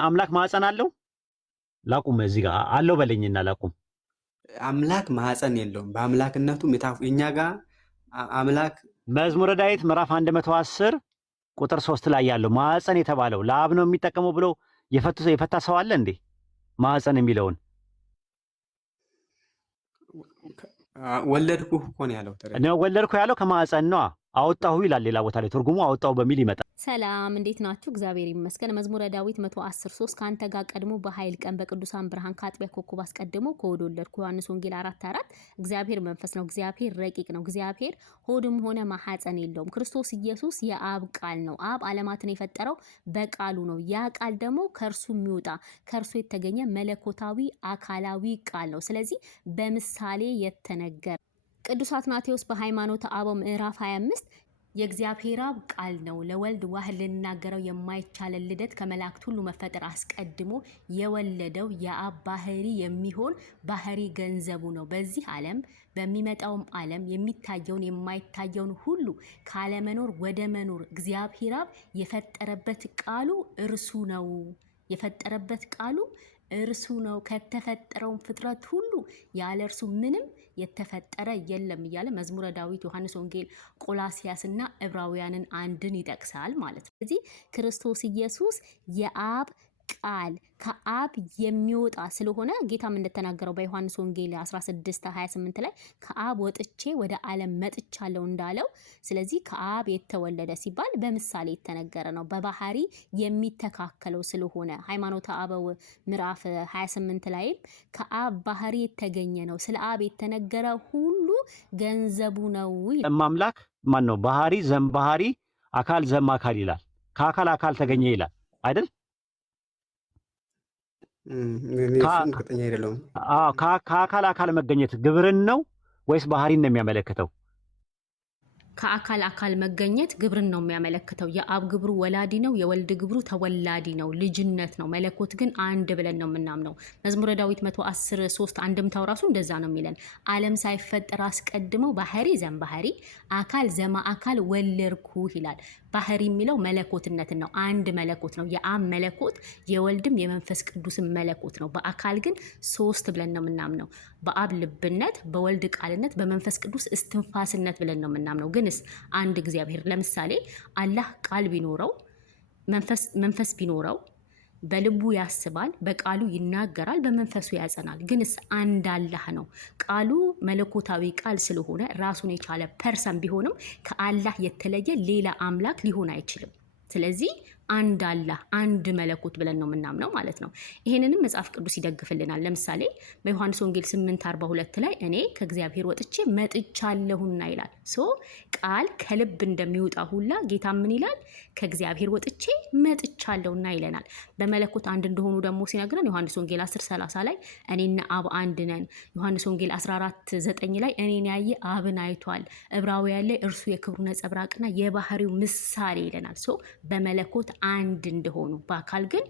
አምላክ ማህፀን አለው? ላቁም እዚህ ጋር አለው በለኝና ላቁም። አምላክ ማህፀን የለውም። በአምላክነቱ እኛ ጋር አምላክ መዝሙረ ዳዊት ምዕራፍ 110 ቁጥር 3 ላይ ያለው ማህፀን የተባለው ለአብ ነው የሚጠቀመው ብሎ የፈታ ሰው አለ እንዴ? ማህፀን የሚለውን ወለድኩ እኮ ነው ያለው። ነው ወለድኩ ያለው ከማህፀን ነው። አወጣሁ ይላል ሌላ ቦታ ላይ ትርጉሙ አወጣሁ በሚል ይመጣል። ሰላም እንዴት ናችሁ? እግዚአብሔር ይመስገን። መዝሙረ ዳዊት 110:3 ካንተ ጋር ቀድሞ በኃይል ቀን በቅዱሳን ብርሃን ከአጥቢያ ኮከብ አስቀድሞ ከሆድ ወለድኩ። ዮሐንስ ወንጌል 4:4 እግዚአብሔር መንፈስ ነው፣ እግዚአብሔር ረቂቅ ነው፣ እግዚአብሔር ሆድም ሆነ ማህፀን የለውም። ክርስቶስ ኢየሱስ የአብ ቃል ነው። አብ ዓለማትን የፈጠረው በቃሉ ነው። ያ ቃል ደግሞ ከእርሱ የሚወጣ ከእርሱ የተገኘ መለኮታዊ አካላዊ ቃል ነው። ስለዚህ በምሳሌ የተነገረ ቅዱስ አትናቴዎስ በሃይማኖተ አበው ምዕራፍ 25 የእግዚአብሔር አብ ቃል ነው፣ ለወልድ ዋህድ ልናገረው የማይቻለን ልደት ከመላእክት ሁሉ መፈጠር አስቀድሞ የወለደው የአብ ባህሪ የሚሆን ባህሪ ገንዘቡ ነው። በዚህ ዓለም በሚመጣውም ዓለም የሚታየውን የማይታየውን ሁሉ ካለመኖር ወደ መኖር እግዚአብሔር አብ የፈጠረበት ቃሉ እርሱ ነው። የፈጠረበት ቃሉ እርሱ ነው። ከተፈጠረው ፍጥረት ሁሉ ያለ እርሱ ምንም የተፈጠረ የለም እያለ መዝሙረ ዳዊት፣ ዮሐንስ ወንጌል፣ ቆላሲያስና ዕብራውያንን አንድን ይጠቅሳል ማለት ነው። ስለዚህ ክርስቶስ ኢየሱስ የአብ ቃል ከአብ የሚወጣ ስለሆነ ጌታም እንደተናገረው በዮሐንስ ወንጌል 16:28 ላይ ከአብ ወጥቼ ወደ ዓለም መጥቻለሁ እንዳለው፣ ስለዚህ ከአብ የተወለደ ሲባል በምሳሌ የተነገረ ነው። በባህሪ የሚተካከለው ስለሆነ ሃይማኖተ አበው ምዕራፍ 28 ላይም ከአብ ባህሪ የተገኘ ነው፣ ስለ አብ የተነገረ ሁሉ ገንዘቡ ነው። አምላክ ማን ነው? ባህሪ ዘም ባህሪ አካል ዘም አካል ይላል። ከአካል አካል ተገኘ ይላል አይደል? ከአካል አካል መገኘት ግብርን ነው ወይስ ባህሪን ነው የሚያመለክተው? ከአካል አካል መገኘት ግብርን ነው የሚያመለክተው። የአብ ግብሩ ወላዲ ነው፣ የወልድ ግብሩ ተወላዲ ነው፣ ልጅነት ነው። መለኮት ግን አንድ ብለን ነው የምናምነው። መዝሙረ ዳዊት 110:3 አንድምታው ራሱ እንደዛ ነው የሚለን። ዓለም ሳይፈጠር አስቀድመው ባህሪ ዘም ባህሪ አካል ዘማ አካል ወለድኩ ይላል። ባህሪ የሚለው መለኮትነትን ነው። አንድ መለኮት ነው። የአብ መለኮት የወልድም የመንፈስ ቅዱስም መለኮት ነው። በአካል ግን ሶስት ብለን ነው የምናምነው። በአብ ልብነት፣ በወልድ ቃልነት፣ በመንፈስ ቅዱስ እስትንፋስነት ብለን ነው የምናምነው። ግንስ አንድ እግዚአብሔር ለምሳሌ አላህ ቃል ቢኖረው መንፈስ ቢኖረው በልቡ ያስባል፣ በቃሉ ይናገራል፣ በመንፈሱ ያጸናል። ግንስ አንድ አላህ ነው። ቃሉ መለኮታዊ ቃል ስለሆነ ራሱን የቻለ ፐርሰን ቢሆንም ከአላህ የተለየ ሌላ አምላክ ሊሆን አይችልም። ስለዚህ አንድ አላህ አንድ መለኮት ብለን ነው የምናምነው ማለት ነው። ይሄንንም መጽሐፍ ቅዱስ ይደግፍልናል። ለምሳሌ በዮሐንስ ወንጌል 8:42 ላይ እኔ ከእግዚአብሔር ወጥቼ መጥቻለሁና ይላል። ቃል ከልብ እንደሚወጣ ሁላ ጌታ ምን ይላል? ከእግዚአብሔር ወጥቼ መጥቻለሁና ይለናል። በመለኮት አንድ እንደሆኑ ደግሞ ሲነግረን ዮሐንስ ወንጌል 10:30 ላይ እኔና አብ አንድ ነን። ዮሐንስ ወንጌል 14:9 ላይ እኔን ያየ አብን አይቷል። ዕብራውያን ላይ እርሱ የክብሩ ነጸብራቅና የባህሪው ምሳሌ ይለናል። በመለኮት አንድ እንደሆኑ በአካል ግን